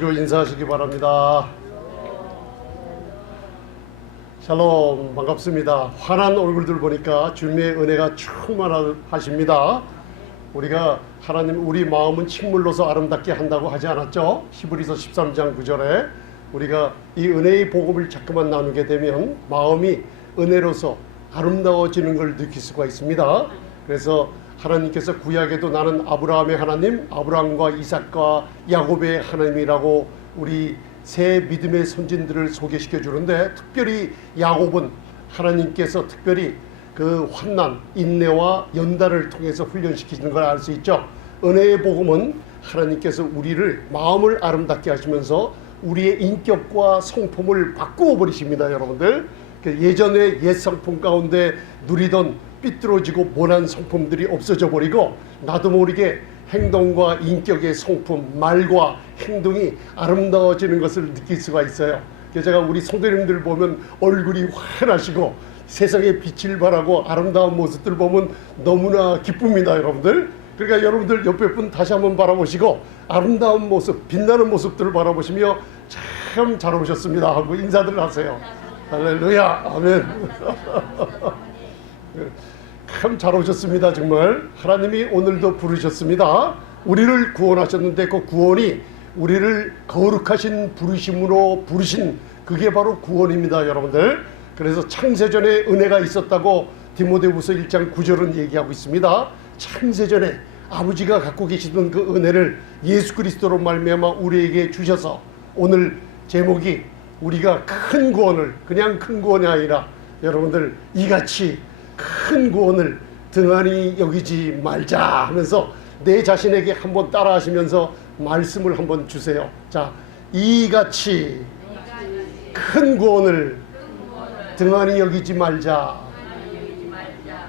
일어나시고 인사하시기 바랍니다. 샬롬, 반갑습니다. 환한 얼굴들 보니까 주님의 은혜가 충만하십니다. 우리가 하나님 우리 마음은 식물로서 아름답게 한다고 하지 않았죠? 히브리서 13장 9절에 우리가 이 은혜의 복음을 자꾸만 나누게 되면 마음이 은혜로서 아름다워지는 걸 느낄 수가 있습니다. 그래서 하나님께서 구약에도 나는 아브라함의 하나님, 아브라함과 이삭과 야곱의 하나님이라고 우리 새 믿음의 선진들을 소개시켜 주는데, 특별히 야곱은 하나님께서 특별히 그 환난, 인내와 연단을 통해서 훈련시키시는 걸 알 수 있죠. 은혜의 복음은 하나님께서 우리를 마음을 아름답게 하시면서 우리의 인격과 성품을 바꾸어 버리십니다. 여러분들, 예전에 옛 성품 가운데 누리던 삐뚤어지고 모난 성품들이 없어져 버리고 나도 모르게 행동과 인격의 성품, 말과 행동이 아름다워지는 것을 느낄 수가 있어요. 그래서 제가 우리 성도님들 보면 얼굴이 환하시고 세상에 빛을 발하고 아름다운 모습들 보면 너무나 기쁩니다. 여러분들, 그러니까 여러분들 옆에 분 다시 한번 바라보시고 아름다운 모습, 빛나는 모습들을 바라보시며 참 잘 오셨습니다 하고 인사들 하세요. 할렐루야, 아멘. 참 잘 오셨습니다. 정말 하나님이 오늘도 부르셨습니다. 우리를 구원하셨는데 그 구원이 우리를 거룩하신 부르심으로 부르신 그게 바로 구원입니다. 여러분들, 그래서 창세전에 은혜가 있었다고 디모데후서 1장 9절은 얘기하고 있습니다. 창세전에 아버지가 갖고 계시던 그 은혜를 예수 그리스도로 말미암아 우리에게 주셔서, 오늘 제목이 우리가 큰 구원을, 그냥 큰 구원이 아니라 여러분들 이같이 큰 구원을 등한히 여기지 말자 하면서 내 자신에게 한번 따라 하시면서 말씀을 한번 주세요. 자, 이같이 큰 구원을 등한히 여기지 말자.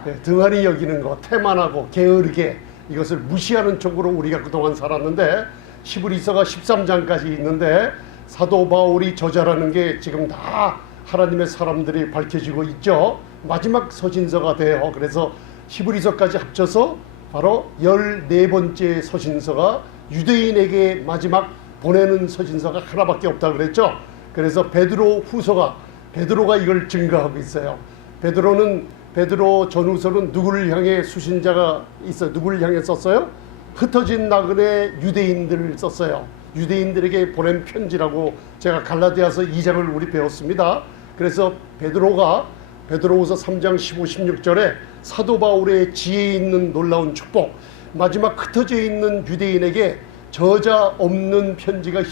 네, 등한히 여기는 거, 태만하고 게으르게 이것을 무시하는 쪽으로 우리가 그동안 살았는데, 히브리서가 13장까지 있는데 사도 바울이 저자라는 게 지금 다 하나님의 사람들이 밝혀지고 있죠. 마지막 서신서가 돼요. 그래서 히브리서까지 합쳐서 바로 14번째 서신서가 유대인에게 마지막 보내는 서신서가 하나밖에 없다 그랬죠. 그래서 베드로 후서가, 베드로가 이걸 증거하고 있어요. 베드로 전후서는 누구를 향해 수신자가 있어요? 누구를 향해 썼어요? 흩어진 나그네 유대인들을 썼어요. 유대인들에게 보낸 편지라고 제가 갈라디아서 2장을 우리 배웠습니다. 그래서 베드로후서 3장 15, 16절에 사도 바울의 지혜 있는 놀라운 축복, 마지막 흩어져 있는 유대인에게 저자 없는 편지가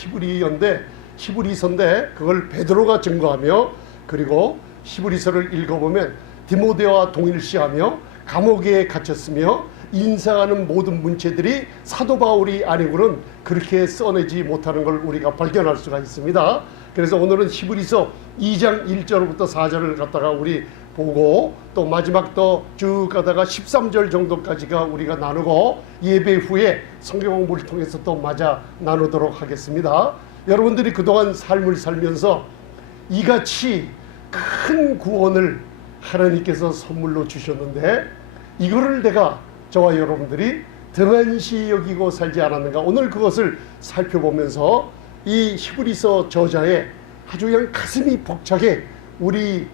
히브리서인데 그걸 베드로가 증거하며, 그리고 히브리서를 읽어보면 디모데와 동일시하며 감옥에 갇혔으며 인사하는 모든 문체들이 사도 바울이 아니고는 그렇게 써내지 못하는 걸 우리가 발견할 수가 있습니다. 그래서 오늘은 히브리서 2장 1절부터 4절을 갖다가 우리 보고, 또 마지막 또 쭉 가다가 13절 정도까지가 우리가 나누고 예배 후에 성경 공부를 통해서 또 맞아 나누도록 하겠습니다. 여러분들이 그동안 삶을 살면서 이같이 큰 구원을 하나님께서 선물로 주셨는데 이거를 내가, 저와 여러분들이 등한시 여기고 살지 않았는가? 오늘 그것을 살펴보면서 이 히브리서 저자의 아주 그냥 가슴이 벅차게, 우리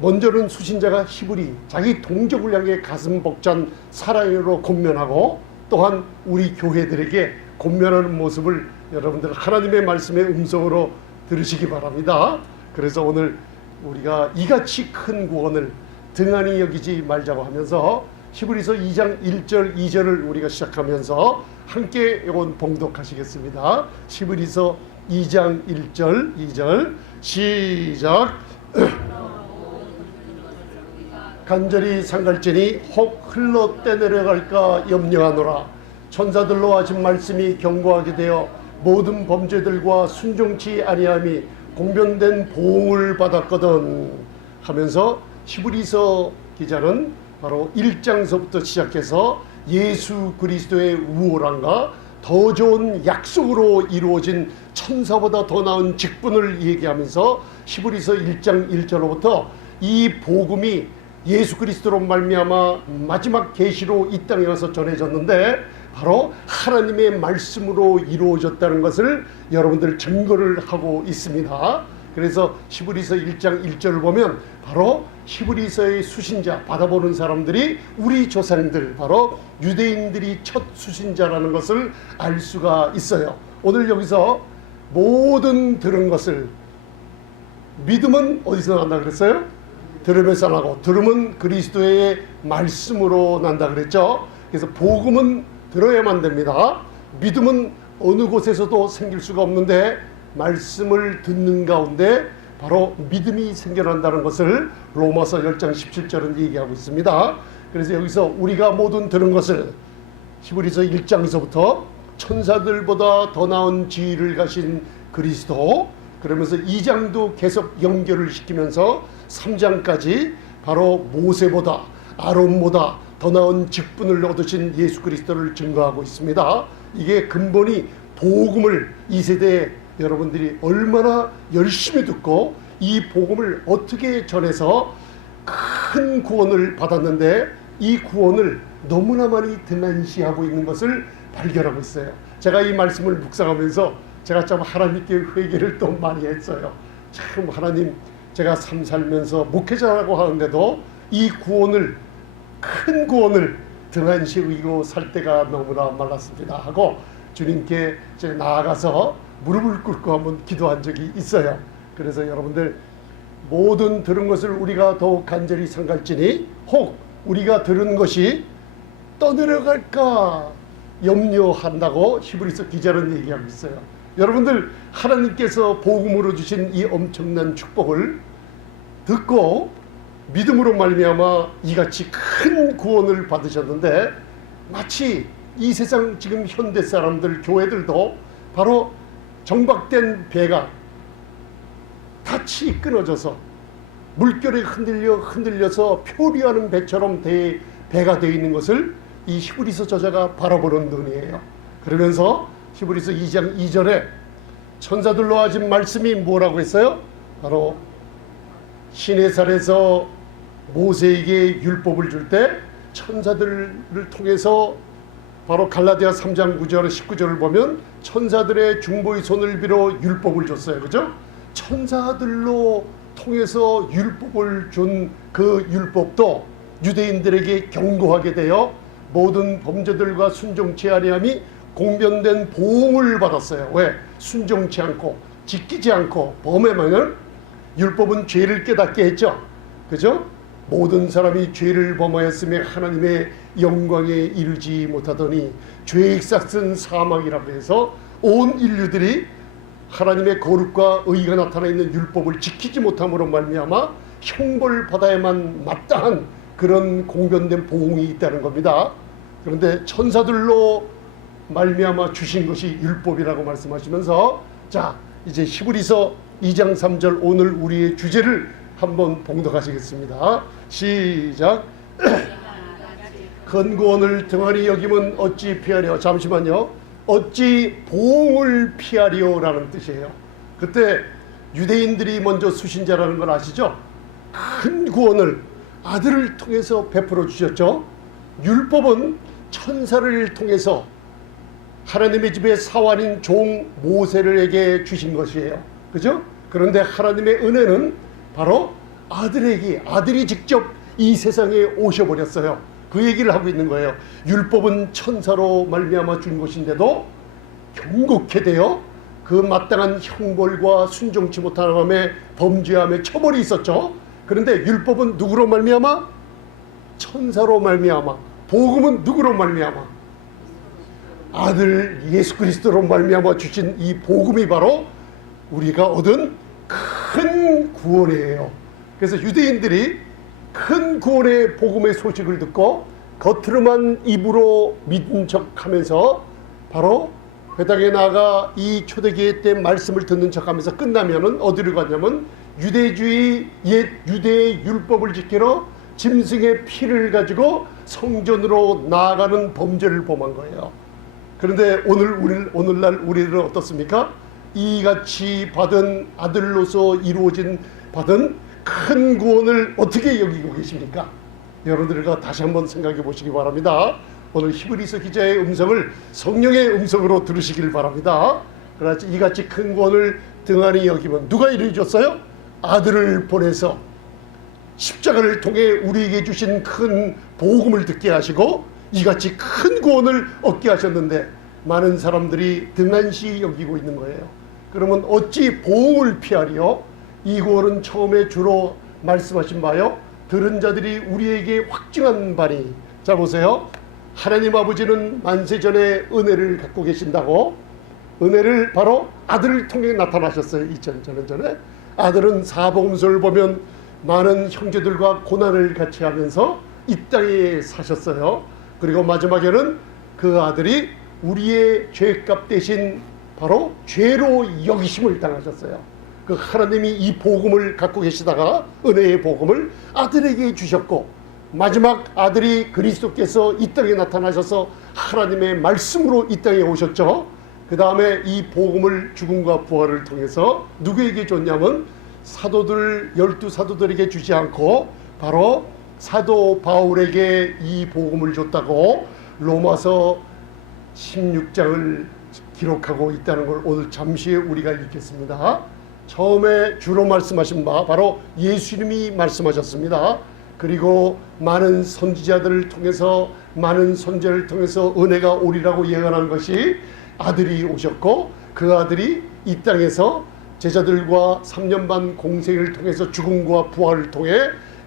먼저는 수신자가 히브리, 자기 동족을 향해 가슴 벅찬 사랑으로 권면하고, 또한 우리 교회들에게 권면하는 모습을 여러분들 하나님의 말씀의 음성으로 들으시기 바랍니다. 그래서 오늘 우리가 이같이 큰 구원을 등한히 여기지 말자고 하면서 히브리서 2장 1절 2절을 우리가 시작하면서 함께 이건 봉독하시겠습니다. 히브리서 2장 1절 2절 시작. 간절히 상갈지니 혹 흘러 떼내려갈까 염려하노라. 천사들로 하신 말씀이 경고하게 되어 모든 범죄들과 순종치 아니함이 공변된 보응을 받았거든 하면서, 히브리서 기자는 바로 1장서부터 시작해서 예수 그리스도의 우월함과 더 좋은 약속으로 이루어진 천사보다 더 나은 직분을 얘기하면서 히브리서 1장 1절로부터 이 복음이 예수 그리스도로 말미암아 마지막 계시로 이 땅에 와서 전해졌는데, 바로 하나님의 말씀으로 이루어졌다는 것을 여러분들 증거를 하고 있습니다. 그래서 히브리서 1장 1절을 보면 바로 히브리서의 수신자 받아보는 사람들이 우리 조상들, 바로 유대인들이 첫 수신자라는 것을 알 수가 있어요. 오늘 여기서 모든 들은 것을, 믿음은 어디서 난다 그랬어요? 들음에서 나고, 들음은 그리스도의 말씀으로 난다 그랬죠. 그래서 복음은 들어야만 됩니다. 믿음은 어느 곳에서도 생길 수가 없는데 말씀을 듣는 가운데 바로 믿음이 생겨난다는 것을 로마서 10장 17절은 얘기하고 있습니다. 그래서 여기서 우리가 모든 들은 것을 히브리서 1장에서부터 천사들보다 더 나은 지위를 가신 그리스도, 그러면서 2장도 계속 연결을 시키면서 3장까지 바로 모세보다 아론보다 더 나은 직분을 얻으신 예수 그리스도를 증거하고 있습니다. 이게 근본이 복음을 이 세대에 여러분들이 얼마나 열심히 듣고 이 복음을 어떻게 전해서 큰 구원을 받았는데 이 구원을 너무나 많이 등한시하고 있는 것을 발견하고 있어요. 제가 이 말씀을 묵상하면서 제가 참 하나님께 회개를 또 많이 했어요. 참 하나님, 제가 삶 살면서 목회자라고 하는데도 이 구원을, 큰 구원을 등한시 여기고 살 때가 너무나 많았습니다 하고 주님께 제가 나아가서 무릎을 꿇고 한번 기도한 적이 있어요. 그래서 여러분들 모든 들은 것을 우리가 더욱 간절히 삼갈지니 혹 우리가 들은 것이 떠내려갈까 염려한다고 히브리서 기자는 얘기하고 있어요. 여러분들 하나님께서 복음으로 주신 이 엄청난 축복을 듣고 믿음으로 말미암아 이같이 큰 구원을 받으셨는데 마치 이 세상 지금 현대 사람들, 교회들도 바로 정박된 배가 닻이 끊어져서 물결에 흔들려서 표류하는 배처럼 배가 되어 있는 것을 이 히브리서 저자가 바라보는 눈이에요. 그러면서 히브리서 2장 2절에 천사들로 하신 말씀이 뭐라고 했어요? 바로 시내산에서 모세에게 율법을 줄 때 천사들을 통해서 바로 갈라디아 3장 9절 19절을 보면 천사들의 중보의 손을 빌어 율법을 줬어요. 그죠? 천사들로 통해서 율법을 준 그 율법도 유대인들에게 경고하게 되어 모든 범죄들과 순종치 아니함이 공변된 보응을 받았어요. 왜? 순종치 않고 지키지 않고 범하면은 율법은 죄를 깨닫게 했죠. 그죠? 모든 사람이 죄를 범하였으며 하나님의 영광에 이르지 못하더니 죄의 싹은 사망이라고 해서 온 인류들이 하나님의 거룩과 의가 나타나 있는 율법을 지키지 못함으로 말미암아 형벌 받아야만 마땅한 그런 공변된 보응이 있다는 겁니다. 그런데 천사들로 말미암아 주신 것이 율법이라고 말씀하시면서 자, 이제 히브리서 2장 3절 오늘 우리의 주제를 한번 봉독하시겠습니다. 시작. 큰 구원을 등한히 여김은 어찌 피하려. 잠시만요. 어찌 보응을 피하리오라는 뜻이에요. 그때 유대인들이 먼저 수신자라는 걸 아시죠? 큰 구원을 아들을 통해서 베풀어 주셨죠. 율법은 천사를 통해서 하나님의 집의 사환인 종 모세에게 주신 것이에요. 그죠? 그런데 하나님의 은혜는 바로 아들이 직접 이 세상에 오셔버렸어요. 그 얘기를 하고 있는 거예요. 율법은 천사로 말미암아 준 것인데도 경고케 되어 그 마땅한 형벌과 순종치 못함에 범죄함에 처벌이 있었죠. 그런데 율법은 누구로 말미암아? 천사로 말미암아. 복음은 누구로 말미암아? 아들 예수 그리스도로 말미암아 주신 이 복음이 바로 우리가 얻은 큰 구원이에요. 그래서 유대인들이 큰 구원의 복음의 소식을 듣고 겉으로만 입으로 믿은 척하면서 바로 회당에 나가 이 초대교회 때 말씀을 듣는 척하면서 끝나면은 어디로 갔냐면 유대주의 옛 유대의 율법을 지키러 짐승의 피를 가지고 성전으로 나아가는 범죄를 범한 거예요. 그런데 오늘날 우리는 어떻습니까? 이같이 받은 아들로서 이루어진 받은 큰 구원을 어떻게 여기고 계십니까? 여러분들과 다시 한번 생각해 보시기 바랍니다. 오늘 히브리서 기자의 음성을 성령의 음성으로 들으시길 바랍니다. 그러나 이같이 큰 구원을 등한히 여기면 누가 이루어 줬어요? 아들을 보내서 십자가를 통해 우리에게 주신 큰 복음을 듣게 하시고 이같이 큰 구원을 얻게 하셨는데 많은 사람들이 등한시 여기고 있는 거예요. 그러면 어찌 보응을 피하리요? 이 구원은 처음에 주로 말씀하신 바요, 들은 자들이 우리에게 확증한 바니. 자 보세요. 하나님 아버지는 만세전에 은혜를 갖고 계신다고, 은혜를 바로 아들을 통해 나타나셨어요. 2000년 전에 아들은 사복음서를 보면 많은 형제들과 고난을 같이 하면서 이 땅에 사셨어요. 그리고 마지막에는 그 아들이 우리의 죄값 대신 바로 죄로 여기심을 당하셨어요. 그 하나님이 이 복음을 갖고 계시다가 은혜의 복음을 아들에게 주셨고, 마지막 아들이 그리스도께서 이 땅에 나타나셔서 하나님의 말씀으로 이 땅에 오셨죠. 그 다음에 이 복음을 죽음과 부활을 통해서 누구에게 줬냐면 사도들, 12사도들에게 주지 않고 바로 사도 바울에게 이 복음을 줬다고 로마서 16장을 기록하고 있다는 걸 오늘 잠시 우리가 읽겠습니다. 처음에 주로 말씀하신 바 바로 예수님이 말씀하셨습니다. 그리고 많은 선지자들을 통해서, 많은 선지자를 통해서 은혜가 오리라고 예언한 것이 아들이 오셨고, 그 아들이 이 땅에서 제자들과 3년 반 공생을 통해서 죽음과 부활을 통해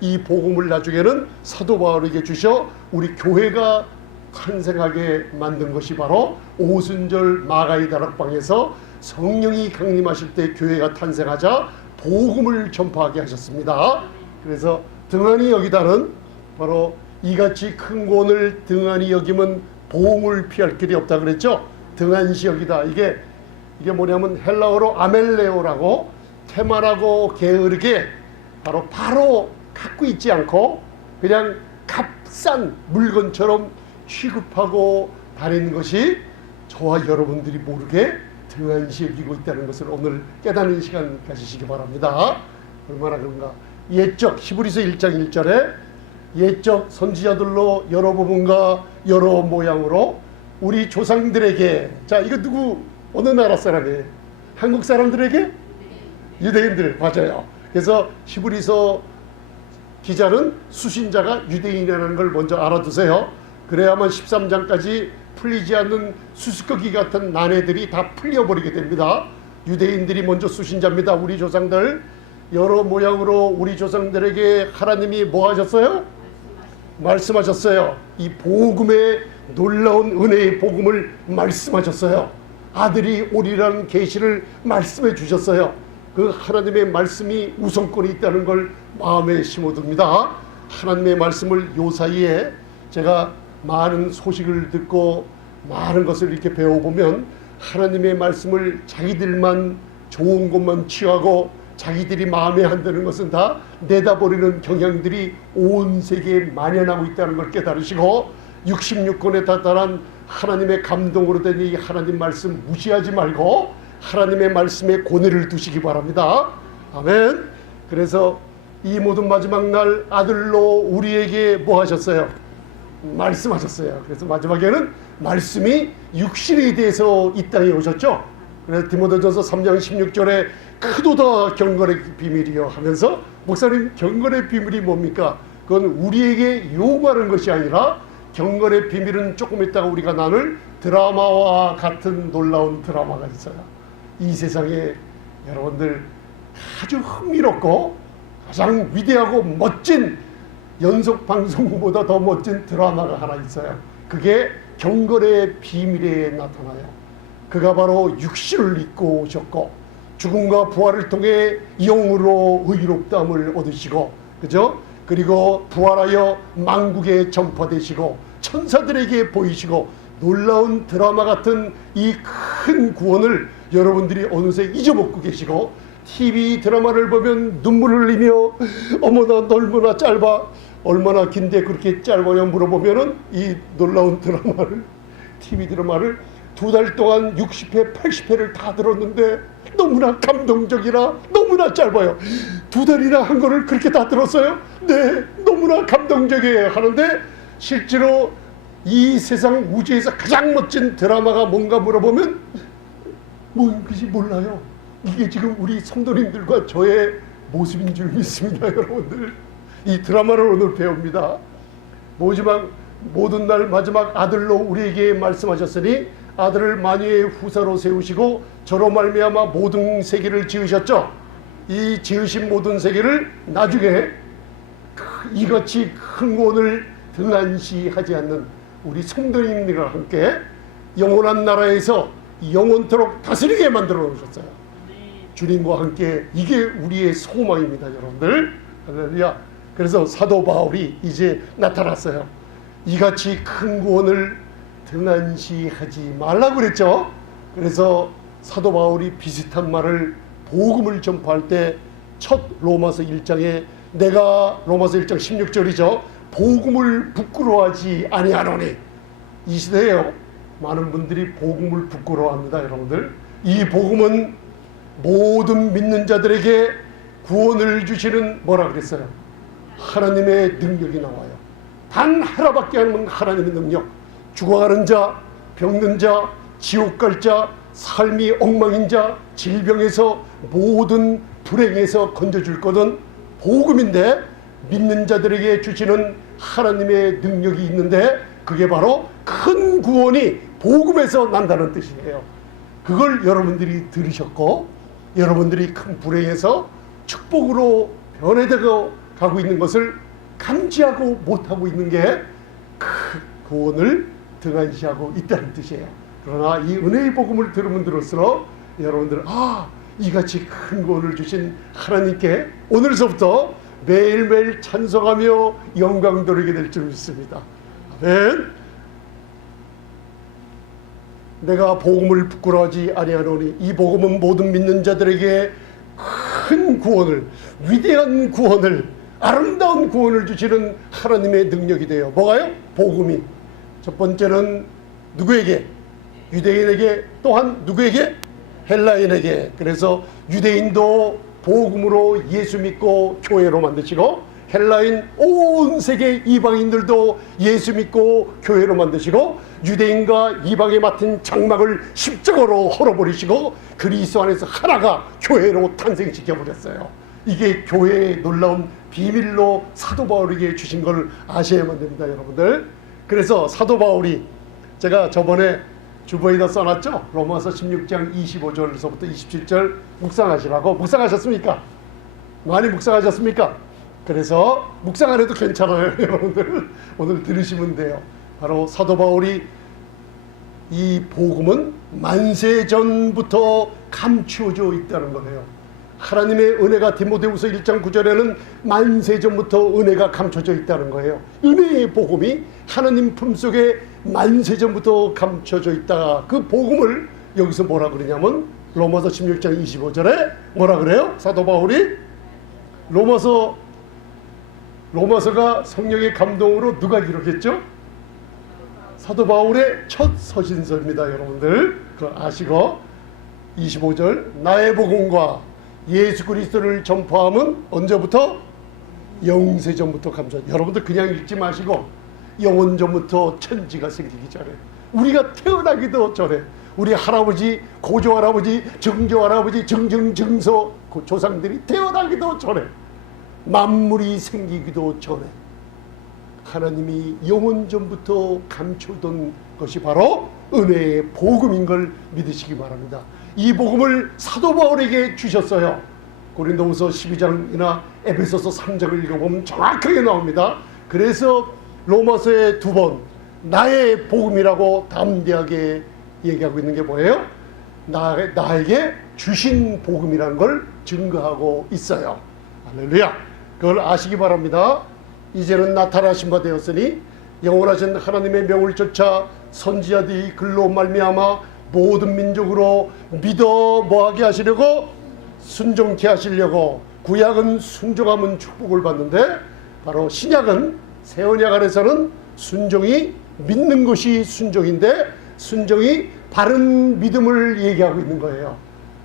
이 복음을 나중에는 사도 바울에게 주셔 우리 교회가 탄생하게 만든 것이 바로 오순절 마가의 다락방에서 성령이 강림하실 때 교회가 탄생하자 복음을 전파하게 하셨습니다. 그래서 등한히 여기다는 바로 이같이 큰 구원을 등한히 여기면 보응을 피할 길이 없다 그랬죠. 등한시 여기다. 이게 뭐냐면 헬라어로 아멜레오라고 테마라고 게으르게 바로 갖고 있지 않고 그냥 값싼 물건처럼 취급하고 다니는 것이 저와 여러분들이 모르게 등한시 여기고 있다는 것을 오늘 깨닫는 시간 가지시기 바랍니다. 얼마나 그런가. 옛적 히브리서 1장 1절에 옛적 선지자들로 여러 부분과 여러 모양으로 우리 조상들에게, 자 이거 누구 어느 나라 사람이에요? 한국 사람들에게? 유대인들, 맞아요. 그래서 히브리서 기자는 수신자가 유대인이라는 걸 먼저 알아두세요. 그래야만 13장까지 풀리지 않는 수수께끼 같은 난해들이 다 풀려버리게 됩니다. 유대인들이 먼저 수신자입니다. 우리 조상들 여러 모양으로 우리 조상들에게 하나님이 뭐 하셨어요? 말씀하셨어요. 이 복음의 놀라운 은혜의 복음을 말씀하셨어요. 아들이 오리라는 계시를 말씀해 주셨어요. 그 하나님의 말씀이 우선권이 있다는 걸 마음에 심어둡니다. 하나님의 말씀을 요 사이에 제가 많은 소식을 듣고 많은 것을 이렇게 배워보면 하나님의 말씀을 자기들만 좋은 것만 취하고 자기들이 마음에 안 드는 것은 다 내다버리는 경향들이 온 세계에 만연하고 있다는 걸 깨달으시고 66권에 달한 하나님의 감동으로 된 이 하나님 말씀 무시하지 말고 하나님의 말씀에 고뇌를 두시기 바랍니다. 아멘. 그래서 이 모든 마지막 날 아들로 우리에게 뭐 하셨어요? 말씀하셨어요. 그래서 마지막에는 말씀이 육신에 대해서 이 땅에 오셨죠. 그래서 디모데전서 3장 16절에 크도다 경건의 비밀이요 하면서, 목사님 경건의 비밀이 뭡니까? 그건 우리에게 요구하는 것이 아니라 경건의 비밀은 조금 있다가 우리가 나눌 드라마와 같은 놀라운 드라마가 있어요. 이 세상에 여러분들 아주 흥미롭고 가장 위대하고 멋진 연속 방송보다 더 멋진 드라마가 하나 있어요. 그게 경건의 비밀에 나타나요. 그가 바로 육신을 입고 오셨고 죽음과 부활을 통해 영으로 의롭다함을 얻으시고, 그죠? 그리고 부활하여 만국에 전파되시고 천사들에게 보이시고 놀라운 드라마 같은 이 큰 구원을 여러분들이 어느새 잊어먹고 계시고 TV 드라마를 보면 눈물을 흘리며 어머나 얼마나 짧아, 얼마나 긴데 그렇게 짧아요 물어보면은 이 놀라운 드라마를, TV 드라마를 2달 동안 60회 80회를 다 들었는데 너무나 감동적이라 너무나 짧아요. 2달이나 한 거를 그렇게 다 들었어요? 네, 너무나 감동적이에요. 하는데 실제로 이 세상 우주에서 가장 멋진 드라마가 뭔가 물어보면 뭔지 몰라요. 이게 지금 우리 성도님들과 저의 모습인 줄 믿습니다. 여러분들, 이 드라마를 오늘 배웁니다. 모든 날 마지막 아들로 우리에게 말씀하셨으니 아들을 만유의 후사로 세우시고 저로 말미암아 모든 세계를 지으셨죠. 이 지으신 모든 세계를 나중에 이같이 큰 구원을 등한시하지 않는 우리 성도님들과 함께 영원한 나라에서 영원토록 다스리게 만들어 놓으셨어요. 주님과 함께. 이게 우리의 소망입니다, 여러분들. 할렐루야. 그래서 사도 바울이 이제 나타났어요. 이같이 큰 구원을 등한시하지 말라고 그랬죠. 그래서 사도 바울이 비슷한 말을 복음을 전파할 때 첫 로마서 1장에 내가 로마서 1장 16절이죠. 복음을 부끄러워하지 아니하노니. 이 시대에요, 많은 분들이 복음을 부끄러워합니다. 여러분들, 이 복음은 모든 믿는 자들에게 구원을 주시는 뭐라 그랬어요? 하나님의 능력이 나와요. 단 하나밖에 안 하는 하나님의 능력. 죽어가는 자, 병든 자, 지옥 갈 자, 삶이 엉망인 자, 질병에서 모든 불행에서 건져줄 것은 복음인데, 믿는 자들에게 주시는 하나님의 능력이 있는데 그게 바로 큰 구원이 복음에서 난다는 뜻이에요. 그걸 여러분들이 들으셨고, 여러분들이 큰 불행에서 축복으로 변해되고 가고 있는 것을 감지하고 못하고 있는 게 큰 구원을 등한시하고 있다는 뜻이에요. 그러나 이 은혜의 복음을 들으면 들을수록 여러분들은 이같이 큰 구원을 주신 하나님께 오늘서부터 매일매일 찬송하며 영광 돌리게 될 줄 믿습니다. 아멘. 내가 복음을 부끄러워하지 아니하노니 이 복음은 모든 믿는 자들에게 큰 구원을, 위대한 구원을, 아름다운 구원을 주시는 하나님의 능력이 돼요. 뭐가요? 복음이. 첫 번째는 누구에게? 유대인에게, 또한 누구에게? 헬라인에게. 그래서 유대인도 복음으로 예수 믿고 교회로 만드시고, 헬라인 온 세계 이방인들도 예수 믿고 교회로 만드시고, 유대인과 이방에 맡은 장막을 십자가로 헐어버리시고 그리스도 안에서 하나가 교회로 탄생시켜버렸어요. 이게 교회의 놀라운 비밀로 사도 바울에게 주신 걸 아셔야만 됩니다, 여러분들. 그래서 사도 바울이, 제가 저번에 주보에다 써놨죠. 로마서 16장 25절에서부터 27절 묵상하시라고. 묵상하셨습니까? 많이 묵상하셨습니까? 그래서 묵상 안 해도 괜찮아요. 여러분들 오늘 들으시면 돼요. 바로 사도 바울이 이 복음은 만세 전부터 감추어져 있다는 거예요. 하나님의 은혜가 디모데후서 1장 9절에는 만세 전부터 은혜가 감춰져 있다는 거예요. 은혜의 복음이 하나님 품속에 만세 전부터 감춰져 있다. 그 복음을 여기서 뭐라 그러냐면 로마서 16장 25절에 뭐라 그래요? 사도 바울이 로마서가 성령의 감동으로 누가 기록했죠? 사도 바울의 첫 서신서입니다. 여러분들 그거 아시고, 25절 나의 복음과 예수 그리스도를 전파함은 언제부터? 영세전부터 감춰. 여러분들 그냥 읽지 마시고 영원전부터 천지가 생기기 전에, 우리가 태어나기도 전에, 우리 할아버지, 고조할아버지, 증조할아버지, 증증증서 그 조상들이 태어나기도 전에, 만물이 생기기도 전에 하나님이 영원전부터 감추던 것이 바로 은혜의 복음인 걸 믿으시기 바랍니다. 이 복음을 사도 바울에게 주셨어요. 고린도후서 12장이나 에베소서 3장을 읽어보면 정확하게 나옵니다. 그래서 로마서에 2번 나의 복음이라고 담대하게 얘기하고 있는 게 뭐예요? 나에게 주신 복음이라는 걸 증거하고 있어요. 할렐루야. 그걸 아시기 바랍니다. 이제는 나타나신 바 되었으니 영원하신 하나님의 명을 쫓아 선지자들이 글로 말미암아 모든 민족으로 믿어 뭐하게 하시려고? 순종케 하시려고. 구약은 순종하면 축복을 받는데, 바로 신약은, 새 언약 안에서는 순종이, 믿는 것이 순종인데, 순종이 바른 믿음을 얘기하고 있는 거예요.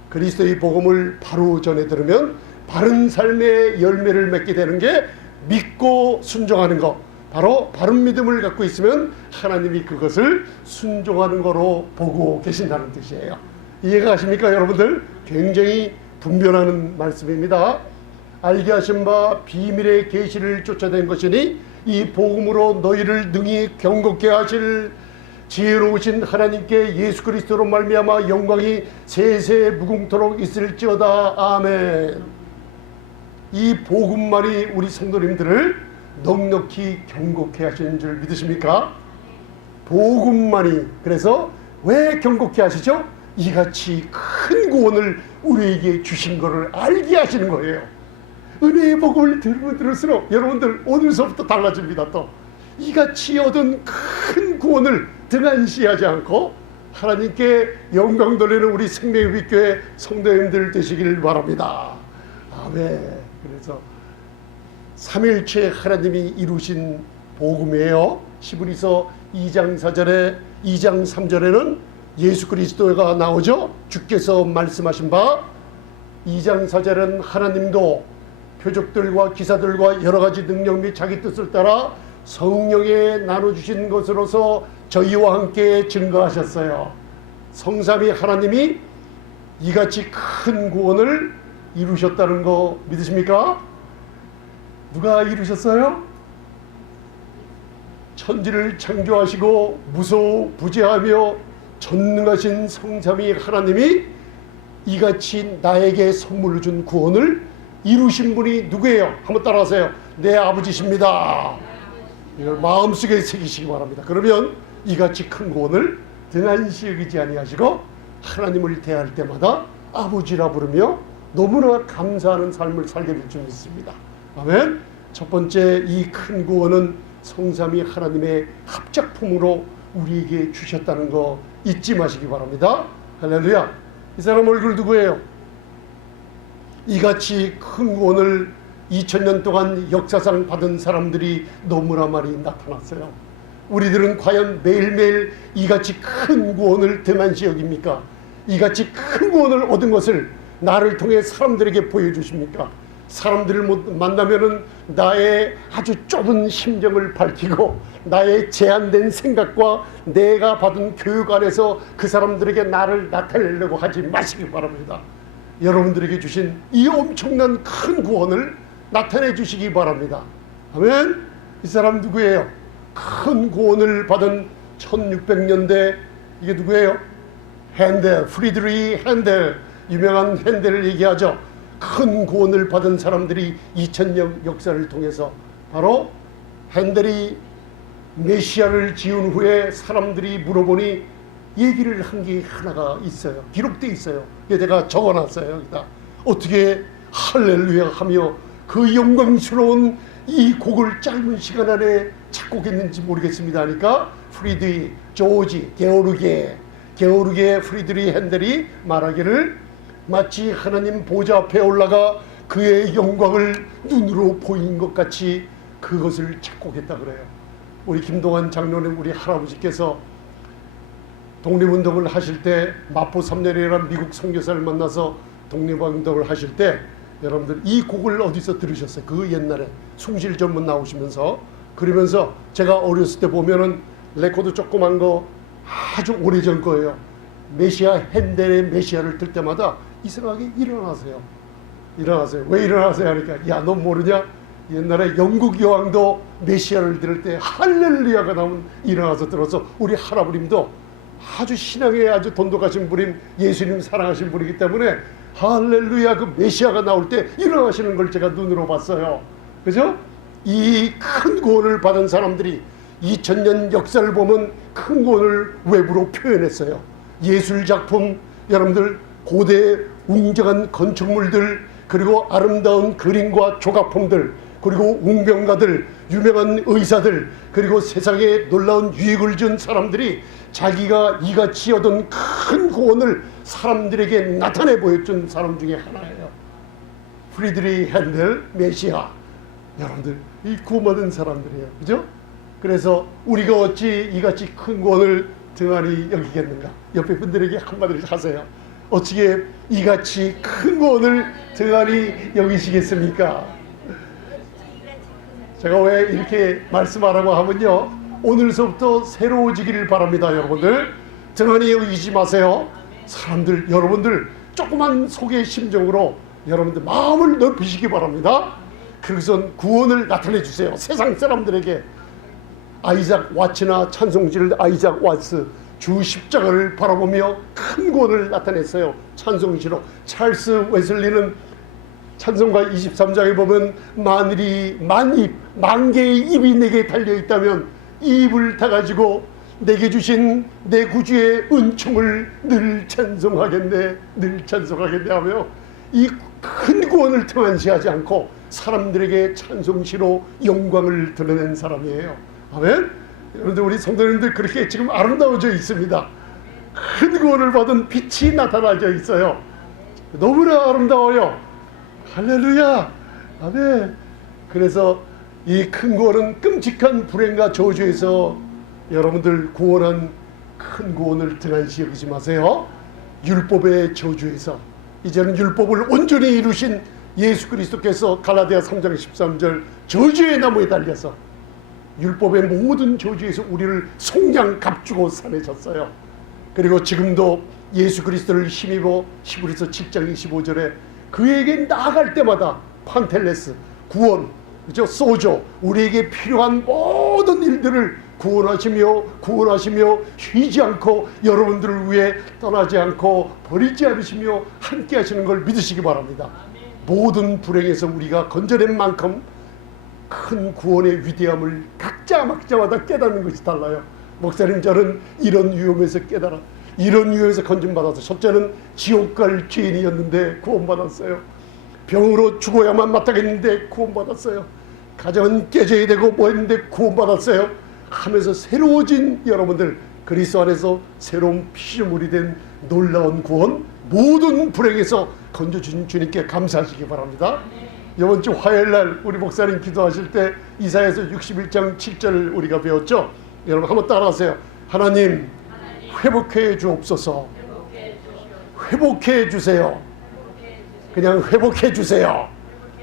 그리스도의 복음을 바로 전해 들으면 바른 삶의 열매를 맺게 되는 게 믿고 순종하는 것, 바로 바른 믿음을 갖고 있으면 하나님이 그것을 순종하는 거로 보고 계신다는 뜻이에요. 이해가 가십니까 여러분들? 굉장히 분별하는 말씀입니다. 알게 하신 바 비밀의 계시를 쫓아낸 것이니 이 복음으로 너희를 능히 경고케 하실 지혜로우신 하나님께 예수 그리스도로 말미암아 영광이 세세 무궁토록 있을지어다. 아멘. 이 복음만이 우리 성도님들을 넉넉히 경고케 하시는 줄 믿으십니까? 복음만이. 그래서 왜 경고케 하시죠? 이같이 큰 구원을 우리에게 주신 것을 알게 하시는 거예요. 은혜의 복음을 들으면 들을수록 여러분들 오늘서부터 달라집니다. 또 이같이 얻은 큰 구원을 등한시하지 않고 하나님께 영광 돌리는 우리 생명의 빛교회 성도님들 되시길 바랍니다. 아멘. 그래서 삼일체 하나님이 이루신 복음이에요. 히브리서 2장 4절에 2장 3절에는 예수 그리스도가 나오죠. 주께서 말씀하신 바 2장 4절은 하나님도 표적들과 기사들과 여러 가지 능력 및 자기 뜻을 따라 성령에 나눠주신 것으로서 저희와 함께 증거하셨어요. 성삼위 하나님이 이같이 큰 구원을 이루셨다는 거 믿으십니까? 누가 이루셨어요? 천지를 창조하시고 무소부재하며 전능하신 성삼위 하나님이 이같이 나에게 선물로 준 구원을 이루신 분이 누구예요? 한번 따라하세요. 내 아버지십니다. 이걸 마음속에 새기시기 바랍니다. 그러면 이같이 큰 구원을 등한시 여기지 아니하시고 하나님을 대할 때마다 아버지라 부르며 너무나 감사하는 삶을 살게 될 줄 믿습니다. 아멘. 첫 번째, 이 큰 구원은 성삼위 하나님의 합작품으로 우리에게 주셨다는 거 잊지 마시기 바랍니다. 할렐루야. 이 사람 얼굴 누구예요? 이같이 큰 구원을 2000년 동안 역사상 받은 사람들이 너무나 많이 나타났어요. 우리들은 과연 매일매일 이같이 큰 구원을 등한시 여깁니까? 이같이 큰 구원을 얻은 것을 나를 통해 사람들에게 보여주십니까? 사람들을 만나면은 나의 아주 좁은 심정을 밝히고 나의 제한된 생각과 내가 받은 교육 안에서 그 사람들에게 나를 나타내려고 하지 마시기 바랍니다. 여러분들에게 주신 이 엄청난 큰 구원을 나타내 주시기 바랍니다. 아멘. 이 사람 누구예요? 큰 구원을 받은 1600년대 이게 누구예요? 핸델, 프리드리히 핸델, 유명한 핸델을 얘기하죠. 큰 구원을 받은 사람들이 2000년 역사를 통해서 바로 핸델이 메시아를 지은 후에 사람들이 물어보니 얘기를 한 게 하나가 있어요. 기록되어 있어요. 제가 적어놨어요. 여기다. 어떻게 할렐루야 하며 그 영광스러운 이 곡을 짧은 시간 안에 작곡했는지 모르겠습니다 하니까 프리드리 조지 게오르게 프리드리 핸델이 말하기를 마치 하나님 보좌 앞에 올라가 그의 영광을 눈으로 보인 것 같이 그것을 작곡했다 그래요. 우리 김동환 장로님 우리 할아버지께서 독립운동을 하실 때 마포 3년이라는 미국 선교사를 만나서 독립운동을 하실 때 여러분들 이 곡을 어디서 들으셨어요? 그 옛날에 숭실 전문 나오시면서 그러면서 제가 어렸을 때 보면은 레코드 조그만 거 아주 오래전 거예요. 메시아 핸델의 메시아를 들 때마다 이상하게 일어나세요. 왜 일어나세요? 하니까 야 너 모르냐? 옛날에 영국 여왕도 메시아를 들을 때 할렐루야가 나오면 일어나서 들어서 우리 할아버님도 아주 신앙에 아주 돈독하신 분인 예수님 사랑하신 분이기 때문에 할렐루야 그 메시아가 나올 때 일어나시는 걸 제가 눈으로 봤어요. 그죠? 이 큰 구원을 받은 사람들이 2000년 역사를 보면 큰 구원을 외부로 표현했어요. 예술작품, 여러분들 고대 웅장한 건축물들, 그리고 아름다운 그림과 조각품들, 그리고 웅병가들, 유명한 의사들, 그리고 세상에 놀라운 유익을 준 사람들이 자기가 이같이 얻은 큰 구원을 사람들에게 나타내 보여준 사람 중에 하나예요. 프리드리히 핸델, 메시아. 여러분들 이 구원받은 사람들이에요. 그죠? 그래서 우리가 어찌 이같이 큰 구원을 등한히 여기겠는가? 옆에 분들에게 한마디를 하세요. 어떻게 이같이 큰 구원을 등한히 여기시겠습니까? 제가 왜 이렇게 말씀하라고 하면요, 오늘서부터 새로워지기를 바랍니다. 여러분들 등한히 여기지 마세요. 사람들, 여러분들 조그만 속의 심정으로 여러분들 마음을 넓히시기 바랍니다. 그것은 구원을 나타내 주세요. 세상 사람들에게. 아이작 와츠나 찬송지를 아이작 와츠 주 십자가를 바라보며 큰 구원을 나타냈어요. 찬송시로. 찰스 웨슬리는 찬송가 23장에 보면 만일이 만 개의 입이 내게 달려있다면 이 입을 다 가지고 내게 주신 내 구주의 은총을 늘 찬송하겠네, 늘 찬송하겠네 하며 이 큰 구원을 등한시하지 않고 사람들에게 찬송시로 영광을 드러낸 사람이에요. 아멘. 여러분들, 우리 성도님들 그렇게 지금 아름다워져 있습니다. 큰 구원을 받은 빛이 나타나져 있어요. 너무나 아름다워요. 할렐루야. 아멘. 그래서 이 큰 구원은 끔찍한 불행과 저주에서 여러분들 구원한 큰 구원을 등한시 여기지 마세요. 율법의 저주에서 이제는 율법을 온전히 이루신 예수 그리스도께서 갈라디아 3장 13절 저주의 나무에 달려서 율법의 모든 저주에서 우리를 속량 값주고 사내셨어요. 그리고 지금도 예수 그리스도를 힘입어 히브리서 7장 25절에 그에게 나아갈 때마다 판텔레스 구원, 그죠? 소조, 우리에게 필요한 모든 일들을 구원하시며 쉬지 않고 여러분들을 위해 떠나지 않고 버리지 않으시며 함께 하시는 걸 믿으시기 바랍니다. 모든 불행에서 우리가 건져낸 만큼 큰 구원의 위대함을 각자마다 깨닫는 것이 달라요. 목사님, 저는 이런 위험에서 깨달아, 이런 위험에서 건진받아서, 첫째는 지옥 갈 죄인이었는데 구원받았어요. 병으로 죽어야만 마땅했는데 구원받았어요. 가정은 깨져야 되고 뭐 했는데 구원받았어요. 하면서 새로워진 여러분들, 그리스도 안에서 새로운 피조물이 된 놀라운 구원, 모든 불행에서 건져주신 주님께 감사하시기 바랍니다. 이번 주 화요일날 우리 목사님 기도하실 때 이사야서 61장 7절을 우리가 배웠죠. 여러분 한번 따라하세요. 하나님 회복해 주옵소서. 회복해 주세요. 그냥 회복해 주세요.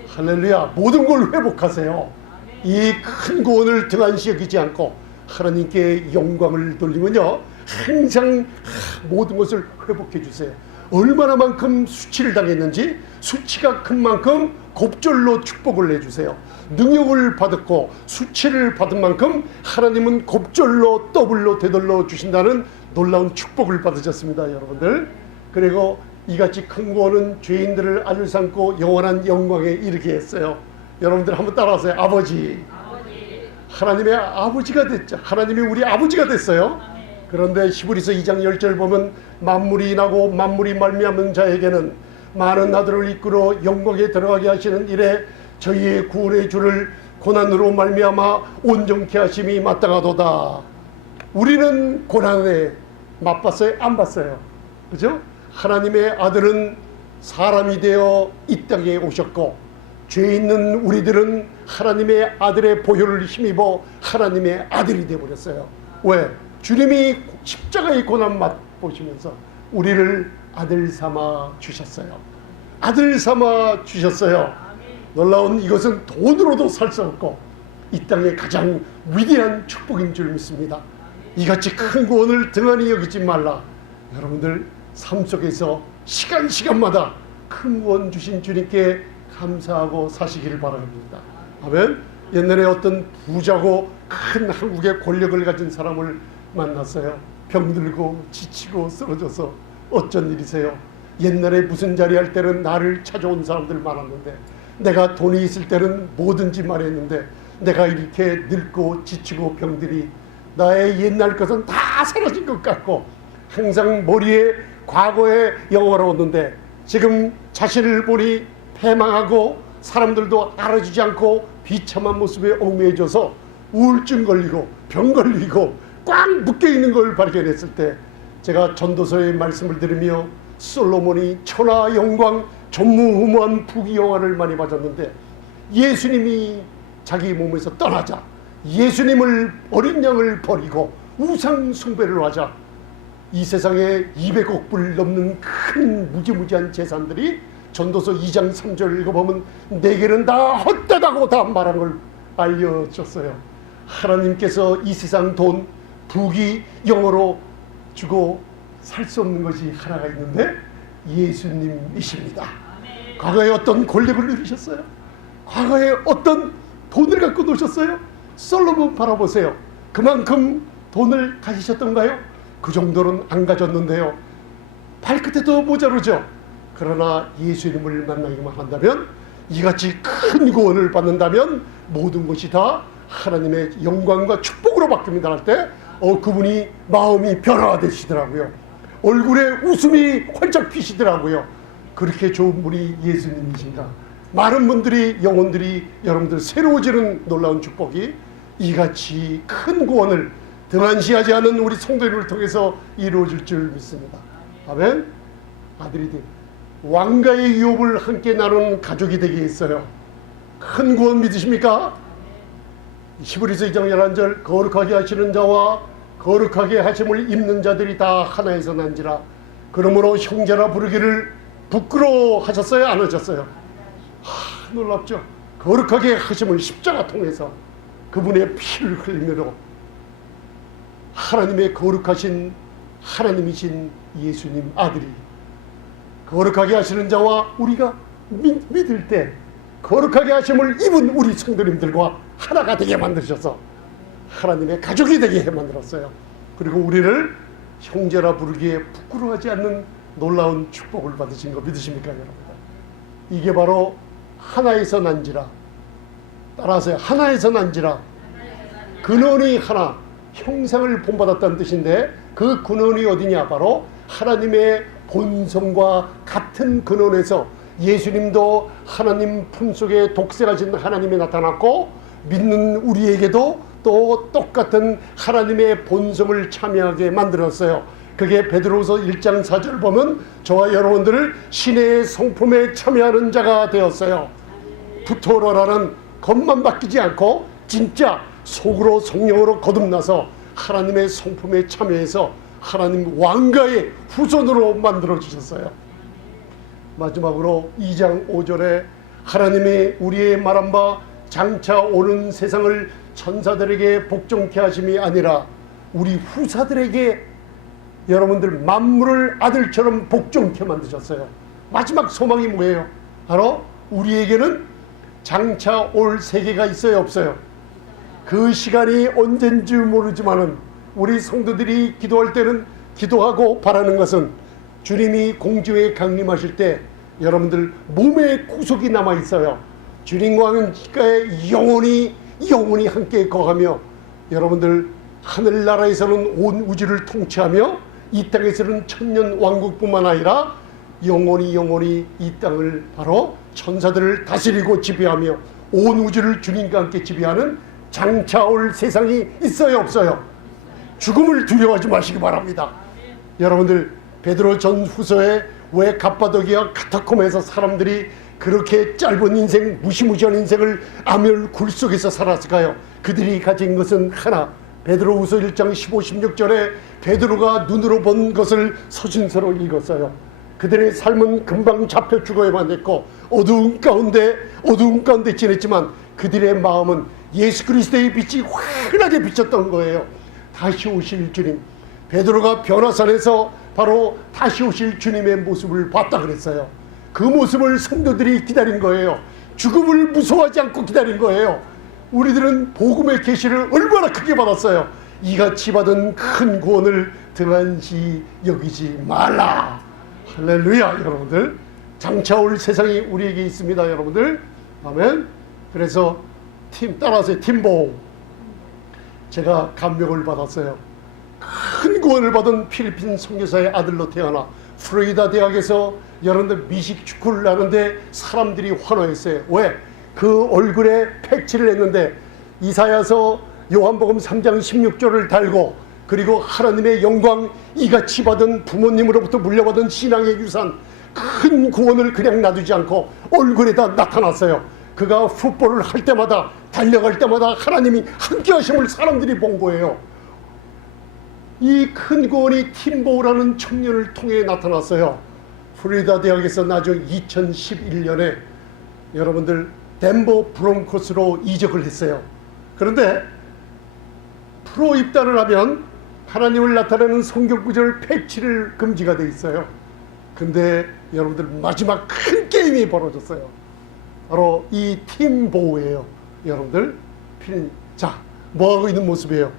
할렐루야. 모든 걸 회복하세요. 이 큰 구원을 등한시 여기지 않고 하나님께 영광을 돌리면요, 항상 모든 것을 회복해 주세요. 얼마나만큼 수치를 당했는지 수치가 큰 만큼 곱절로 축복을 해주세요. 능력을 받았고 수치를 받은 만큼 하나님은 곱절로 더블로 되돌려 주신다는 놀라운 축복을 받으셨습니다. 여러분들, 그리고 이같이 큰 구원은 죄인들을 아들 삼고 영원한 영광에 이르게 했어요. 여러분들 한번 따라하세요. 아버지. 하나님의 아버지가 됐죠. 하나님이 우리 아버지가 됐어요. 그런데 히브리서 2장 10절 보면 만물이 나고 만물이 말미암은 자에게는 많은 아들을 이끌어 영광에 들어가게 하시는 일에 저희의 구원의 주를 고난으로 말미암아 온전케 하심이 마땅하도다. 우리는 고난에 맛봤어요? 안 봤어요? 그죠? 하나님의 아들은 사람이 되어 이 땅에 오셨고, 죄 있는 우리들은 하나님의 아들의 보혈을 힘입어 하나님의 아들이 되어버렸어요. 왜? 주님이 십자가의 고난 맛보시면서 우리를 아들 삼아 주셨어요. 아들 삼아 주셨어요. 놀라운 이것은 돈으로도 살 수 없고 이 땅의 가장 위대한 축복인 줄 믿습니다. 이같이 큰 구원을 등한히 여기지 말라. 여러분들 삶 속에서 시간마다 큰 구원 주신 주님께 감사하고 사시기를 바랍니다. 아멘. 옛날에 어떤 부자고 큰 한국의 권력을 가진 사람을 만났어요. 병들고 지치고 쓰러져서 어쩐 일이세요? 옛날에 무슨 자리 할 때는 나를 찾아온 사람들 많았는데, 내가 돈이 있을 때는 뭐든지 말했는데, 내가 이렇게 늙고 지치고 병들이 나의 옛날 것은 다 사라진 것 같고 항상 머리에 과거의 영화가 오는데, 지금 자신을 보니 패망하고 사람들도 알아주지 않고 비참한 모습에 얽매여져서 우울증 걸리고 병 걸리고 꽉 묶여있는 걸 발견했을 때, 제가 전도서의 말씀을 들으며 솔로몬이 천하 영광 전무후무한 부귀영화를 많이 받았는데, 예수님이 자기 몸에서 떠나자 예수님을 어린 양을 버리고 우상 숭배를 하자 이 세상에 200억 불 넘는 큰 무지무지한 재산들이 전도서 2장 3절 읽어보면 내게는 다 헛되다고 다 말한 걸 알려줬어요. 하나님께서 이 세상 돈, 부귀, 영어로 주고 살 수 없는 것이 하나가 있는데 예수님이십니다. 과거에 어떤 권력을 누리셨어요? 과거에 어떤 돈을 갖고 노셨어요? 솔로몬 바라보세요. 그만큼 돈을 가지셨던가요? 그 정도는 안 가졌는데요. 발끝에도 모자르죠. 그러나 예수님을 만나기만 한다면, 이같이 큰 구원을 받는다면 모든 것이 다 하나님의 영광과 축복으로 바뀝니다 할 때 그분이 마음이 변화되시더라고요. 얼굴에 웃음이 활짝 피시더라고요. 그렇게 좋은 분이 예수님이신가. 많은 분들이, 영혼들이 여러분들 새로워지는 놀라운 축복이 이같이 큰 구원을 등한시하지 않은 우리 성도님을 통해서 이루어질 줄 믿습니다. 아멘. 아들이들 왕가의 유업을 함께 나누는 가족이 되게 했어요. 큰 구원 믿으십니까? 히브리서 2장 11절 거룩하게 하시는 자와 거룩하게 하심을 입는 자들이 다 하나에서 난지라. 그러므로 형제라 부르기를 부끄러워하셨어요? 안 하셨어요? 놀랍죠. 거룩하게 하심을 십자가 통해서 그분의 피를 흘리므로 하나님의 거룩하신 하나님이신 예수님 아들이 거룩하게 하시는 자와 우리가 믿을 때 거룩하게 하심을 입은 우리 성도님들과 하나가 되게 만드셔서 하나님의 가족이 되게 만들었어요. 그리고 우리를 형제라 부르기에 부끄러워하지 않는 놀라운 축복을 받으신 거 믿으십니까 여러분? 이게 바로 하나에서 난지라. 따라하세요. 하나에서 난지라. 근원이 하나, 형상을 본받았다는 뜻인데 그 근원이 어디냐? 바로 하나님의 본성과 같은 근원에서 예수님도 하나님 품속에 독생하신 하나님이 나타났고 믿는 우리에게도 또 똑같은 하나님의 본성을 참여하게 만들었어요. 그게 베드로후서 1장 4절 보면 저와 여러분들을 신의 성품에 참여하는 자가 되었어요. 부토로라는 것만 바뀌지 않고 진짜 속으로 성령으로 거듭나서 하나님의 성품에 참여해서 하나님 왕가의 후손으로 만들어 주셨어요. 마지막으로 2장 5절에 하나님이 우리의 말한 바 장차 오는 세상을 천사들에게 복종케 하심이 아니라 우리 후사들에게 여러분들 만물을 아들처럼 복종케 만드셨어요. 마지막 소망이 뭐예요? 바로 우리에게는 장차 올 세계가 있어요, 없어요? 그 시간이 언젠지 모르지만은 우리 성도들이 기도할 때는 기도하고 바라는 것은 주님이 공주에 강림하실 때 여러분들 몸에 구속이 남아 있어요. 주님과의 영원히 함께 거하며 여러분들 하늘나라에서는 온 우주를 통치하며 이 땅에서는 천년 왕국뿐만 아니라 영원히 이 땅을 바로 천사들을 다스리고 지배하며 온 우주를 주님과 함께 지배하는 장차 올 세상이 있어요, 없어요? 죽음을 두려워하지 마시기 바랍니다. 여러분들 베드로 전후서에 왜 갑바도기와 카타콤에서 사람들이 그렇게 짧은 인생, 무시무시한 인생을 암열 굴 속에서 살았을까요? 그들이 가진 것은 하나. 베드로후서 1장 15, 16절에 베드로가 눈으로 본 것을 서신서로 읽었어요. 그들의 삶은 금방 잡혀 죽어야만 됐고 어두운 가운데 지냈지만 그들의 마음은 예수 그리스도의 빛이 환하게 비쳤던 거예요. 다시 오실 주님. 베드로가 변화산에서 바로 다시 오실 주님의 모습을 봤다 그랬어요. 그 모습을 성도들이 기다린 거예요. 죽음을 무서워하지 않고 기다린 거예요. 우리들은 복음의 계시를 얼마나 크게 받았어요. 이같이 받은 큰 구원을 등한시 여기지 말라. 할렐루야. 여러분들 장차 올 세상이 우리에게 있습니다. 여러분들 아멘. 그래서 따라하세요. 팀보. 제가 감명을 받았어요. 큰 구원을 받은 필리핀 선교사의 아들로 태어나 플로리다 대학에서 여러분들 미식 축구를 하는데 사람들이 환호했어요. 왜? 그 얼굴에 패치를 했는데 이사야서 요한복음 3장 16절을 달고 그리고 하나님의 영광 이같이 받은 부모님으로부터 물려받은 신앙의 유산 큰 구원을 그냥 놔두지 않고 얼굴에다 나타났어요. 그가 풋볼을 할 때마다 달려갈 때마다 하나님이 함께 하심을 사람들이 본 거예요. 이 큰 구원이 팀보우라는 청년을 통해 나타났어요. 플로리다 대학에서 나중 2011년에 여러분들 덴버 브론코스로 이적을 했어요. 그런데 프로 입단을 하면 하나님을 나타내는 성경 구절 패치를 금지가 돼 있어요. 근데 여러분들 마지막 큰 게임이 벌어졌어요. 바로 이 팀보우예요. 여러분들 자, 뭐하고 있는 모습이에요?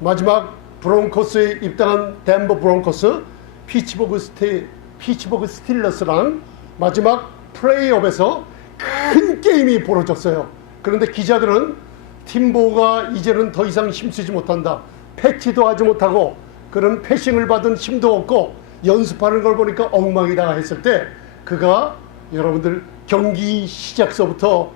마지막 브론코스에 입단한 덴버 브론코스 피츠버그 스틸러스랑 마지막 플레이업에서 큰 게임이 벌어졌어요. 그런데 기자들은 팀보우가 이제는 더 이상 힘쓰지 못한다, 패치도 하지 못하고 그런 패싱을 받은 힘도 없고 연습하는 걸 보니까 엉망이다 했을 때, 그가 여러분들 경기 시작서부터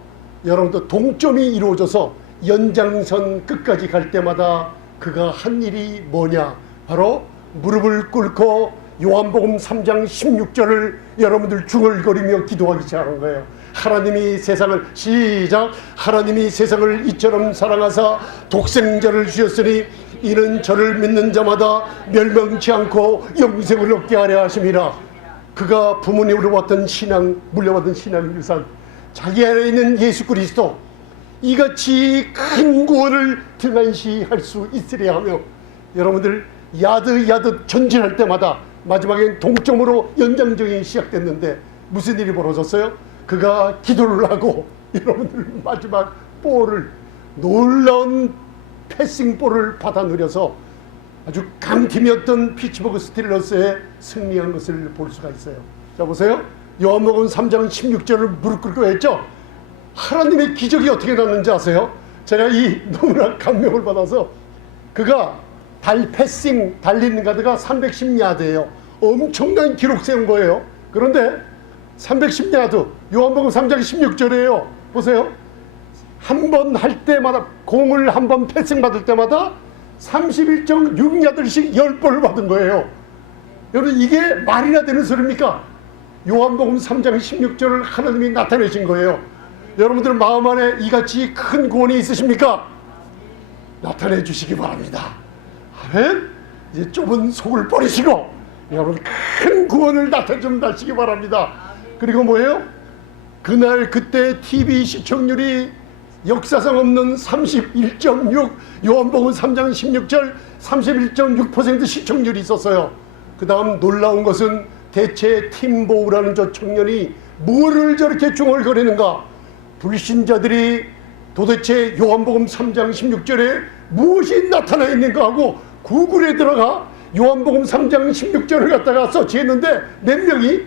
여러분들 동점이 이루어져서 연장선 끝까지 갈 때마다 그가 한 일이 뭐냐, 바로 무릎을 꿇고 요한복음 3장 16절을 여러분들 중얼거리며 기도하기 시작한 거예요. 하나님이 세상을, 시작, 하나님이 세상을 이처럼 사랑하사 독생자를 주셨으니 이는 저를 믿는 자마다 멸망치 않고 영생을 얻게 하려 하심이라. 그가 부모님으로 왔던 신앙, 물려받은 신앙 유산, 자기 안에 있는 예수 그리스도, 이같이 큰 구원을 등한시할 수 있으려 하며 여러분들 야듯야듯 전진할 때마다 마지막엔 동점으로 연장전이 시작됐는데 무슨 일이 벌어졌어요? 그가 기도를 하고 여러분들 마지막 볼을, 놀라운 패싱볼을 받아 누려서 아주 강팀이었던 피츠버그 스틸러스에 승리한 것을 볼 수가 있어요. 자, 보세요. 요한복음 3장 16절을 무릎 꿇고 했죠. 하나님의 기적이 어떻게 났는지 아세요? 제가 이 너무나 감명을 받아서, 그가 패싱 달리는 가드가 310야드예요. 엄청난 기록 세운 거예요. 그런데 310야드, 요한복음 3장 16절이에요. 보세요. 한 번 할 때마다, 공을 한 번 패싱 받을 때마다 31.6야드씩 10번을 받은 거예요. 여러분, 이게 말이나 되는 소리입니까? 요한복음 3장 16절을 하나님이 나타내신 거예요. 여러분들 마음 안에 이같이 큰 구원이 있으십니까? 나타내 주시기 바랍니다. 아멘. 이제 좁은 속을 버리시고 여러분 큰 구원을 나타내 좀 하시기 바랍니다. 그리고 뭐예요? 그날 그때 TV 시청률이 역사상 없는 31.6, 요한복음 3장 16절 31.6% 시청률이 있었어요. 그 다음 놀라운 것은 대체 팀보우라는 저 청년이 뭐를 저렇게 중얼거리는가? 불신자들이 도대체 요한복음 3장 16절에 무엇이 나타나 있는가 하고 구글에 들어가 요한복음 3장 16절을 갖다가 서치했는데 몇 명이